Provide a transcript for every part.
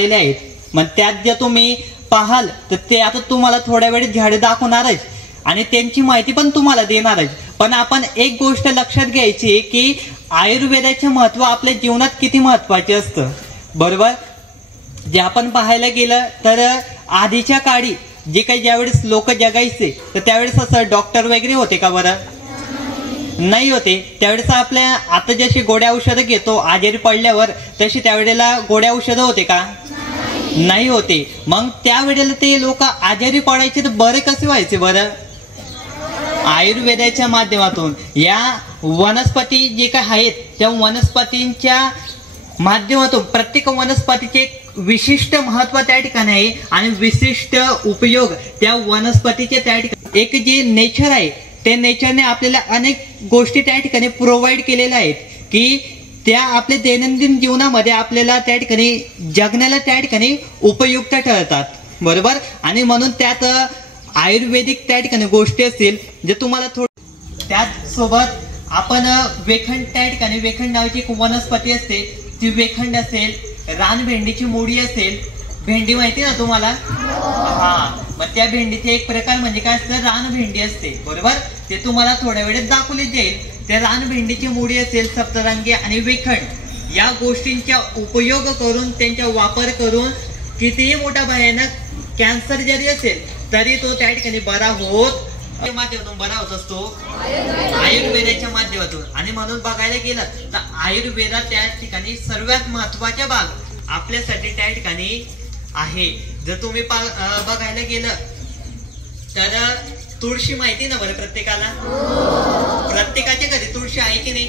आलेले आहेत. मग त्यात जे तुम्ही पाहाल तर ते आता तुम्हाला थोड्या वेळेत झाडे दाखवणारच आणि त्यांची माहिती पण तुम्हाला देणारच. पण आपण एक गोष्ट लक्षात घ्यायची की आयुर्वेदाचे महत्व आपल्या जीवनात किती महत्वाचे असतं. बरोबर. जे आपण पाहायला गेलं तर आधीच्या काळी जे काही ज्यावेळेस लोक जगायचे तर त्यावेळेस असं डॉक्टर वगैरे होते का बरं? नाही होते. त्यावेळेस आपल्या आता जशी गोड्या औषधं घेतो आजारी पडल्यावर तशी त्यावेळेला गोड्या औषधं होते का? नाही होते. मग त्यावेळेला ते लोक आजारी पडायचे तर बरे कसे व्हायचे बरं? आयुर्वेदाच्या माध्यमातून. या वनस्पती जे काही आहेत त्या वनस्पतींच्या माध्यमातून प्रत्येक वनस्पतीचे विशिष्ट महत्व त्या ठिकाणी आहे आणि विशिष्ट उपयोग त्या वनस्पतीचे त्या ठिकाणी. एक जे नेचर आहे त्या नेचरने आपल्याला अनेक गोष्टी त्या ठिकाणी प्रोव्हाइड केलेल्या आहेत की त्या आपल्या दैनंदिन जीवनामध्ये आपल्याला त्या ठिकाणी जगण्याला त्या ठिकाणी उपयुक्त ठरतात. बरोबर. आणि म्हणून त्यात आयुर्वेदिक त्या ठिकाणी गोष्टी असतील जे तुम्हाला थोडं. त्याचसोबत आपण वेखंड त्या ठिकाणी वेखंड नावाची एक वनस्पती असते ती वेखंड असेल, रानभेंडीची मुडी असेल. भेंडी माहिती ना तुम्हाला? हा. मग त्या भेंडीचे एक प्रकार म्हणजे काय असतं? रानभेंडी असते. बरोबर. ते तुम्हाला थोड्या वेळेत दाखवले जाईल. त्या रानभेंडीची मुडी असेल, सप्तरंगी आणि वेखंड या गोष्टींचा उपयोग करून त्यांचा वापर करून कितीही मोठा भयानक कॅन्सर जरी असेल तरी तो त्या ठिकाणी बरा होत माध्यमातून बरा होत असतो आयुर्वेदाच्या माध्यमातून. आणि म्हणून बघायला गेलं तर आयुर्वेदात त्या ठिकाणी सर्वात महत्वाचा भाग आपल्यासाठी त्या ठिकाणी आहे. जर तुम्ही बघायला गेलं तर तुळशी माहिती ना बरं प्रत्येकाला? प्रत्येकाच्या घरी तुळशी आहे की नाही?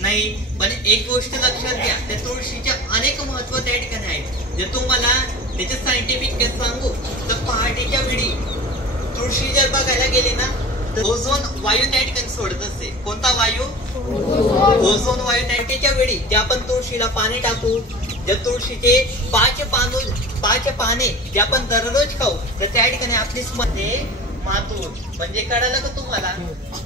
नाही. पण एक गोष्ट लक्षात घ्या त्या तुळशीचे अनेक महत्व त्या ठिकाणी आहे. जर तुम्हाला त्याचे सायंटिफिक सांगू तर पहाटेच्या वेळी तुळशी जर बघायला गेली ना तर ओझोन वायू त्या ठिकाणी सोडत असते. कोणता वायू? ओझोन वायू. त्याच्या वेळी जे आपण तुळशीला पाणी टाकू, जर तुळशीचे 5 पाने जे आपण दररोज खाऊ तर त्या ठिकाणी आपली मध्ये मातूर म्हणजे कळालं का तुम्हाला?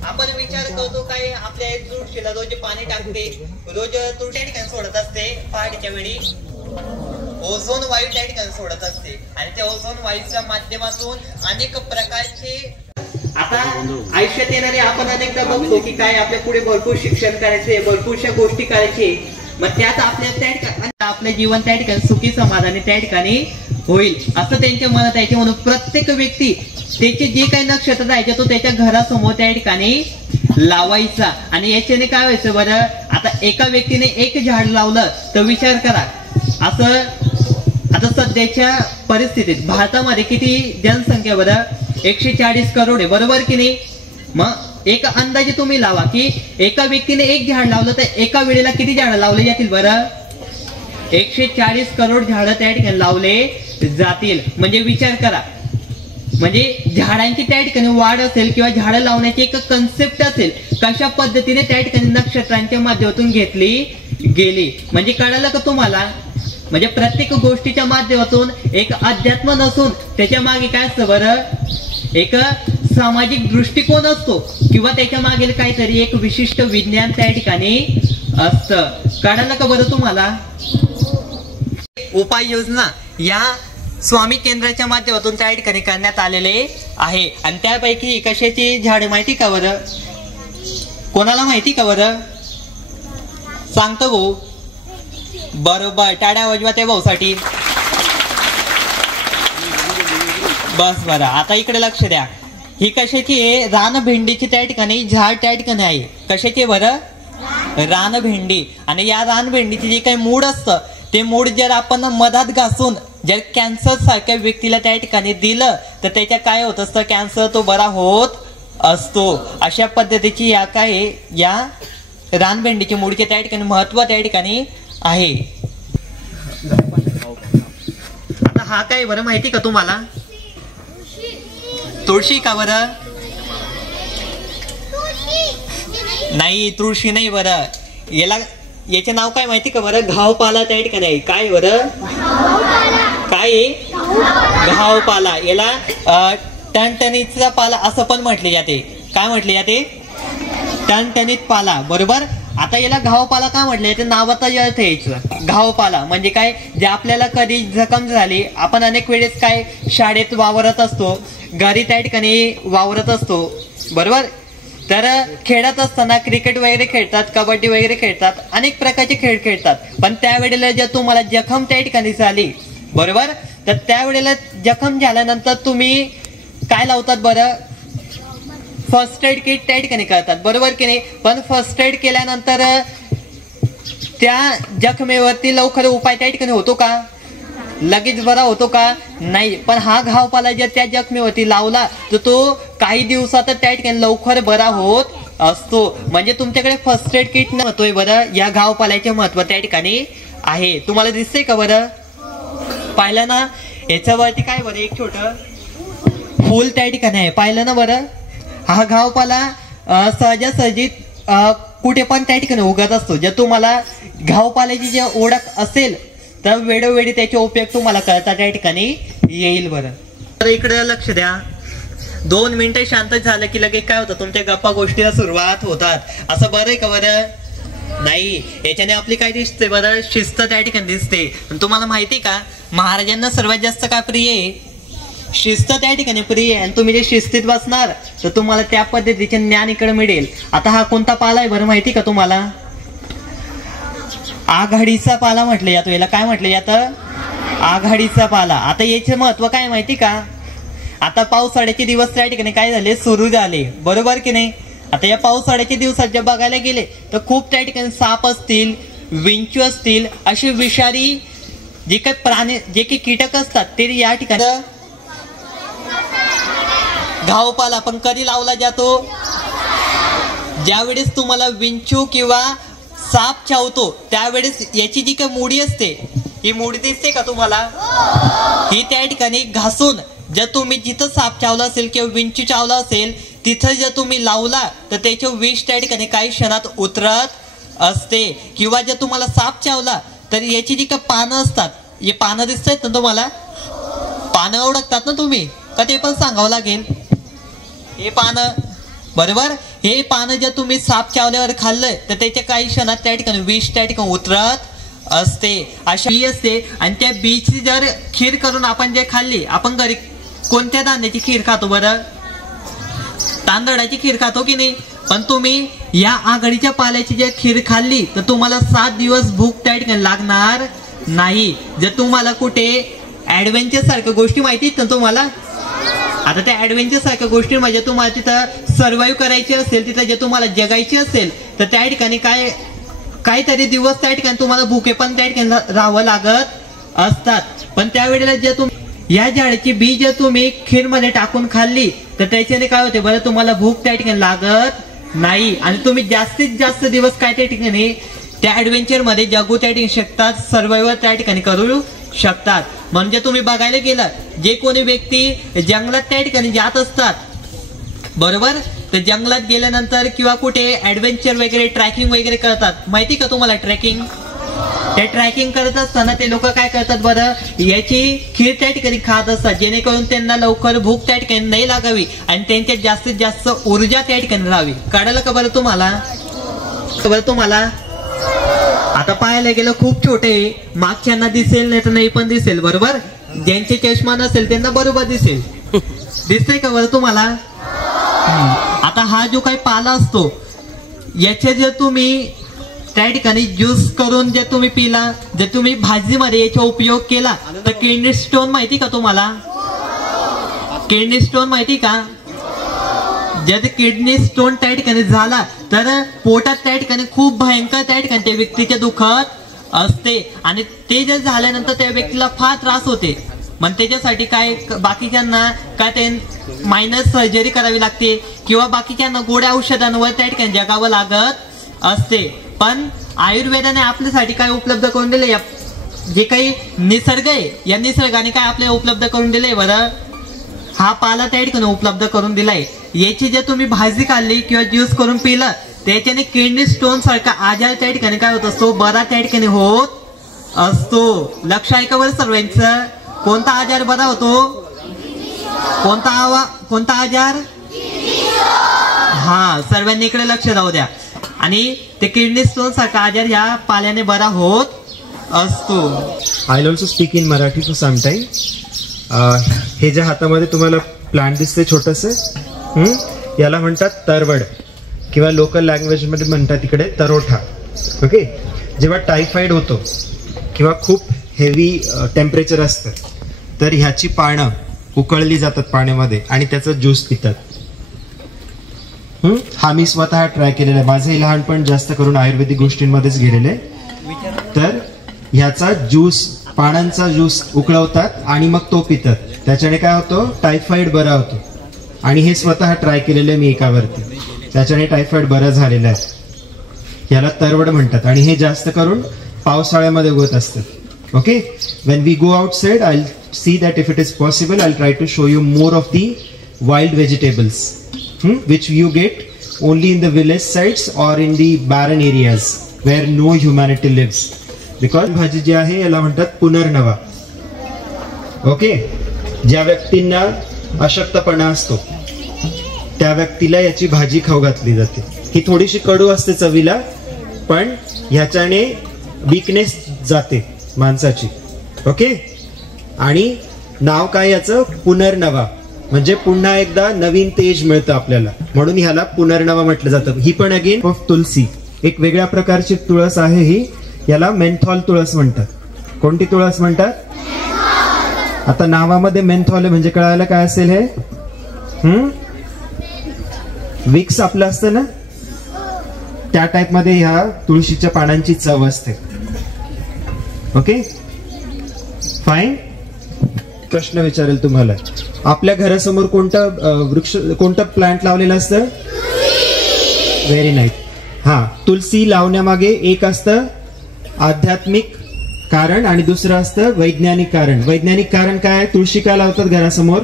आपण विचार करतो काय आपल्या तुळशीला रोज पाणी टाकते, रोज तुळशी त्या ठिकाणी सोडत असते. पहाटेच्या वेळी ओझोन वायू त्या ठिकाणी सोडत असते आणि त्या ओझोन वायूच्या माध्यमातून अनेक प्रकारचे आता आयुष्यात येणारे आपण अनेकदा बघतो की काय आपल्या पुढे भरपूर शिक्षण करायचे, भरपूरशा गोष्टी करायचे. मग त्यात आपल्या त्या ठिकाणी आपलं जीवन त्या ठिकाणी सुखी समाधानी त्या ठिकाणी होईल असं त्यांच्या मनात आहे. म्हणून प्रत्येक व्यक्ती त्याचे जे काही नक्षत्र राहायचे तो त्याच्या घरासमोर त्या ठिकाणी लावायचा. आणि याच्याने काय व्हायचं बरं? आता एका व्यक्तीने एक झाड लावलं तर विचार करा असं आता सध्याच्या परिस्थितीत भारतामध्ये किती जनसंख्या बरं? 140 करोड आहे. बरोबर की नाही? मग एक अंदाजे तुम्ही लावा की एका व्यक्तीने एक झाड लावलं तर एका वेळेला किती झाडं लावले जातील बरं? 140 करोड झाडं त्या ठिकाणी लावले जातील. म्हणजे विचार करा. म्हणजे झाडांची त्या ठिकाणी वाढ असेल किंवा झाडं लावण्याची एक कन्सेप्ट असेल कशा पद्धतीने त्या ठिकाणी नक्षत्रांच्या माध्यमातून घेतली गेली. म्हणजे कळालं का तुम्हाला? म्हणजे प्रत्येक गोष्टीच्या माध्यमातून एक अध्यात्म नसून त्याच्या मागे काय असतं बरं? एक सामाजिक दृष्टिकोन असतो किंवा त्याच्या मागील काहीतरी एक विशिष्ट विज्ञान त्या ठिकाणी असतं. कळालं का बरं तुम्हाला? उपाययोजना या स्वामी केंद्राच्या माध्यमातून त्या ठिकाणी करण्यात आलेले आहे. आणि त्यापैकी कशाची झाडे माहिती का बरं? कोणाला माहिती का बरं? सांगतो भाऊ. बरोबर. टाळ्या वाजवा त्या भाऊसाठी. बस बरं. आता इकडे लक्ष द्या. ही कशाची आहे? रानभेंडीची त्या ठिकाणी झाड त्या ठिकाणी आहे. कशाची बरं? रानभेंडी. आणि या रानभेंडीची जे काही मूळ असतं ते मूळ जर आपण मधात घासून जर कॅन्सर सारख्या व्यक्तीला त्या ठिकाणी दिलं तर त्याच्या काय होत असतं? कॅन्सर तो बरा होत असतो. अशा पद्धतीची या काय या रानभेंडीची मूळचे त्या ठिकाणी महत्व त्या ठिकाणी आहे. आता हा काय बरं माहिती का तुम्हाला? तुळशी का बरं? नाही, तुळशी नाही बरं. याचे नाव काय माहिती का बरं? घावपाला त्या ठिकाणी आहे. काय बरं? काय? घावपाला. याला टणटणीचा पाला असं पण म्हटले जाते. काय म्हटले जाते? टणटणीत पाला. बरोबर. आता याला घावपाला का म्हटलंय ते नावाचा अर्थ यायचं. घावपाला म्हणजे काय, जे आपल्याला कधी जखम झाली, आपण अनेक वेळेस काय शाळेत वावरत असतो, घरी त्या ठिकाणी वावरत असतो, बरोबर. तर खेळत असताना क्रिकेट वगैरे खेळतात, कबड्डी वगैरे खेळतात, अनेक प्रकारचे खेळ खेळतात. पण त्यावेळेला जर तुम्हाला जखम त्या ठिकाणी झाली, बरोबर, तर त्यावेळेला जखम झाल्यानंतर तुम्ही काय लावतात बरं, फर्स्ट एड किट त्या ठिकाणी करतात, बरोबर की नाही. पण फर्स्ट एड केल्यानंतर त्या जखमेवरती लवकर उपाय त्या ठिकाणी होतो का, लगेच बरा होतो का, नाही. पण हा घावपाला जर त्या जखमेवरती लावला तर तो काही दिवसात त्या ठिकाणी लवकर बरा होत असतो. म्हणजे तुमच्याकडे फर्स्ट एड किट महत्व बरं, या घावपाल्याचे महत्व त्या ठिकाणी आहे. तुम्हाला दिसतंय का बरं, पाहिलं ना. याच्यावरती काय बरं, एक छोट फूल त्या ठिकाणी आहे, पाहिलं ना बरं. हा घावपाला सहजासहजी कुठे पण त्या ठिकाणी उगत असतो. जर तुम्हाला घावपाल्याची जे ओळख असेल तर वेळोवेळी त्याचे उपयोग तुम्हाला कळता त्या ठिकाणी येईल बरं. तर इकडे लक्ष द्या. 2 मिनिटं शांत झालं की लगेच काय होतं, तुमच्या गप्पा गोष्टीला सुरुवात होतात. असं बरं आहे का बरं, नाही. याच्याने आपली काय दिसते बरं, शिस्त त्या ठिकाणी दिसते. तुम्हाला माहिती का, महाराजांना सर्वात जास्त काय प्रिय आहे, शिस्त त्या ठिकाणी प्रिय आहे. आणि तुम्ही जे शिस्तीत बसणार तर तुम्हाला त्या पद्धतीचे ज्ञान इकडे मिळेल. आता हा कोणता पाला आहे बरं माहिती का तुम्हाला, आघाडीचा पाला म्हटलं जातो. याला काय म्हटलं जातं, आघाडीचा पाला. आता याचे महत्व काय माहिती का, आता पावसाळ्याचे दिवस त्या ठिकाणी काय झाले, सुरू झाले, बरोबर की नाही. आता या पावसाळ्याच्या दिवसात जे बघायला गेले तर खूप त्या ठिकाणी साप असतील, विंचू असतील, अशी विषारी जे काही प्राणी, जे काही कीटक असतात ते या ठिकाणी. घावपाला पण कधी लावला जातो, ज्यावेळेस तुम्हाला विंचू किंवा साप चावतो त्यावेळेस याची जी काही मुडी असते, ही मुडी दिसते का तुम्हाला, ही त्या ठिकाणी घासून जर तुम्ही जिथं साप चावला असेल किंवा विंचू चावला असेल तिथं जर तुम्ही लावला तर त्याचे विष त्या ठिकाणी काही क्षणात उतरत असते. किंवा जर तुम्हाला साप चावला तर याची जी काही पानं असतात, हे पानं दिसतात ना तुम्हाला, पानं ओळखतात ना तुम्ही का, ते पण सांगावं लागेल. हे पानं, बरोबर, हे पानं जर तुम्ही साप चावल्यावर खाल्लंय तर त्याच्या काही क्षणात त्या ठिकाणी विष त्या ठिकाणी उतरत असते. अशा बी असते आणि त्या बीची जर खीर करून आपण जे खाल्ली, आपण घरी कोणत्या धान्याची खीर खातो बरं, तांदळाची खीर खातो की नाही. पण तुम्ही या आघाडीच्या पाल्याची जर खीर खाल्ली तर तुम्हाला 7 दिवस भूक त्या ठिकाणी लागणार नाही. जर तुम्हाला कुठे ऍडव्हेंचर सारख्या गोष्टी माहिती आहेत ना तुम्हाला, आता त्या ऍडव्हेंचर सारख्या गोष्टी म्हणजे तुम्हाला तिथं सर्व्हाइव्ह करायची असेल, तिथं जे तुम्हाला जगायची असेल तर त्या ठिकाणी काहीतरी दिवस त्या ठिकाणी तुम्हाला भुके पण त्या ठिकाणी राहावं लागत असतात. पण त्यावेळेला जे तुम्ही या झाडाची बी जर तुम्ही खीर मध्ये टाकून खाल्ली तर त्याच्याने काय होते बरं, तुम्हाला भूक त्या ठिकाणी लागत नाही आणि तुम्ही जास्तीत जास्त दिवस काय त्या ठिकाणी त्या ऍडव्हेंचर मध्ये जगू त्या ठिकाणी शकतात, सर्व्हाइव्ह त्या ठिकाणी करू शकतात. म्हणजे तुम्ही बघायला गेलं, जे कोणी व्यक्ती जंगलात त्या ठिकाणी जात असतात, बरोबर, तर जंगलात गेल्यानंतर किंवा कुठे ऍडव्हेंचर वगैरे ट्रॅकिंग वगैरे करतात, माहिती का तुम्हाला ट्रॅकिंग, त्या ट्रॅकिंग करत असताना ते लोक काय करतात बरं, याची खीर त्या ठिकाणी खात असतात जेणेकरून त्यांना लवकर भूक त्या ठिकाणी नाही लागावी आणि त्यांच्यात जास्तीत जास्त ऊर्जा त्या ठिकाणी राहावी. कळलं का बरं तुम्हाला, आता पाहायला गेलं खूप छोटे, मागच्यांना दिसेल नाही तर नाही पण दिसेल, बरोबर, ज्यांचे चष्मा नसेल त्यांना बरोबर दिसेल. दिसतंय का बरं तुम्हाला. आता हा जो काही पाला असतो याचे जर तुम्ही त्या ठिकाणी ज्यूस करून जर तुम्ही पिला, जर तुम्ही भाजीमध्ये याचा उपयोग केला तर किडनी स्टोन माहिती का तुम्हाला, किडनी स्टोन माहिती का, जर किडनी स्टोन त्या ठिकाणी झाला तर पोटात त्या ठिकाणी खूप भयंकर त्या ठिकाणी त्या व्यक्तीचे दुखत असते आणि ते जर झाल्यानंतर त्या व्यक्तीला फार त्रास होते. मग त्याच्यासाठी काय बाकीच्यांना काय ते मायनर सर्जरी करावी लागते किंवा बाकीच्यांना गोड्या औषधांवर त्या ठिकाणी जगावं लागत असते. पण आयुर्वेदाने आपल्यासाठी काय उपलब्ध करून दिले, जे काही निसर्ग आहे या निसर्गाने काय आपल्याला उपलब्ध करून दिले बरं, हा पाला त्या ठिकाणी उपलब्ध करून दिलाय. याची जर तुम्ही भाजी खाल्ली किंवा ज्यूस करून पिलं त्याच्याने किडनी स्टोन सारखा आजार त्या ठिकाणी काय होत असतो, बरा त्या ठिकाणी होत असतो. लक्ष आहे का बरं सर्वांचं, कोणता आजार बरा होतो, कोणता आजार, हा सर्वांनी इकडे लक्ष राहू द्या. आणि ते किडनी स्टोन सारखा आजार ह्या पाल्याने बरा होत असतो. I also speak in Marathi for some time. हे ज्या हातामध्ये तुम्हाला प्लांट दिसते छोटस, याला म्हणतात तरवड किंवा लोकल लँग्वेज मध्ये म्हणतात तिकडे तरोठा. ओके. जेव्हा टायफॉइड होतो किंवा खूप हेवी टेम्परेचर असतं तर ह्याची पानं उकळली जातात पाण्यामध्ये आणि त्याचा ज्यूस पितात. हा मी स्वतः ट्राय केलेला आहे. माझंही लहानपण जास्त करून आयुर्वेदिक गोष्टींमध्येच गेलेलं आहे. तर ह्याचा ज्यूस, पानांचा ज्यूस उकळवतात आणि मग तो पितात. त्याच्याने काय होतं, टायफॉइड बरा होतो. आणि हे स्वतः ट्राय केलेलं आहे मी एकावरती. त्याच्याने टायफॉइड बरा झालेला आहे. याला तरवड म्हणतात आणि हे जास्त करून पावसाळ्यामध्ये उगवत असतात. Okay. When we go outside I see that if it is possible I try to show you more of the wild vegetables which you get only in the village sites or in the barren areas where no humanity lives. Because भाजी जी आहे याला म्हणतात पुनर्नवा. Okay. ज्या व्यक्तींना अशक्तपणा असतो त्या व्यक्तीला याची भाजी खाऊ घातली जाते. ही थोडीशी कडू असते चवीला, पण ह्याच्याने वीकनेस जाते माणसाची. ओके. आणि नाव काय याचं, पुनर्नवा, म्हणजे पुन्हा एकदा नवीन तेज मिळतं आपल्याला, म्हणून ह्याला पुनर्नवा म्हटलं जातं. ही पण अगेन ऑफ तुलसी, एक वेगळ्या प्रकारची तुळस आहे ही. याला मेंथॉल तुळस म्हणतात. कोणती तुळस म्हणतात? आता नावामध्ये मेंथॉल आहे म्हणजे कळायला काय असेल हे, विक्स आपलं असतं ना त्या टाइप मध्ये ह्या तुळशीच्या पानांची चव असते. ओके. फाईन. प्रश्न विचारेल तुम्हाला, आपल्या घरासमोर कोणतं वृक्ष, कोणतं प्लांट लावलेलं असतं? Very nice. हा, तुलसी लावण्यामागे एक असतं आध्यात्मिक कारण आणि दुसरं असतं वैज्ञानिक कारण. वैज्ञानिक कारण काय? तुळशी का लावतात घरासमोर?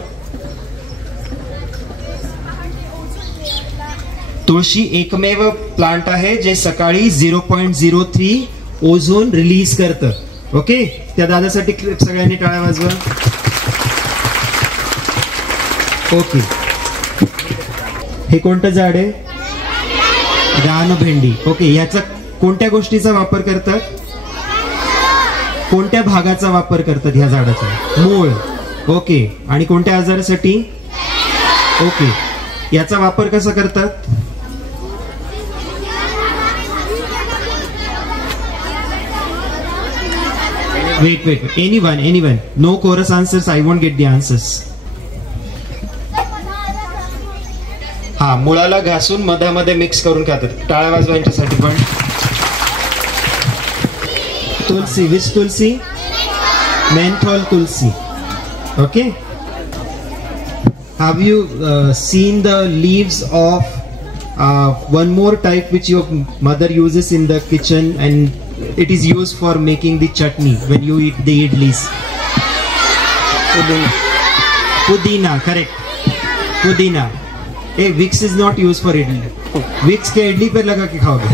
तुळशी एकमेव प्लांट आहे जे सकाळी 0.03 ओझोन रिलीज करतं. ओके. त्या दादासाठी सगळ्यांनी टाळ्या वाजवा. ओके. हे कोणतं झाड आहे? रानभेंडी. ओके. याचा कोणत्या गोष्टीचा वापर करतात? कोणत्या भागाचा वापर करतात ह्या झाडाचा? मूळ. ओके. आणि कोणत्या आजारासाठी? ओके. याचा वापर कसा करतात? Wait. Anyone. No chorus answers. I won't get the answers. हा, मुळाला घासून मधामध्ये मिक्स करून खातात. टाळ्या वाजवा यांच्यासाठी पण. Tulsi. Which Tulsi? Menthol Tulsi. Okay. Have you seen the leaves of one more type which your mother uses in the kitchen and it is used for making the chutney when you eat the idlis? Pudina. Correct. Pudina. Hey, Vicks is not used for idli. Vicks K idli पे लगा के खाओगे.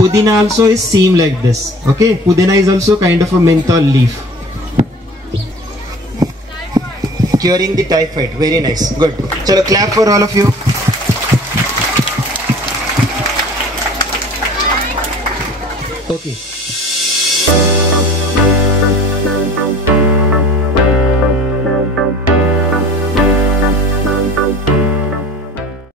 Pudina also is same like this. Okay. Pudina is also kind of a menthol leaf. Curing the typhoid. Very nice. Good. Chalo, clap for all of you. Okay.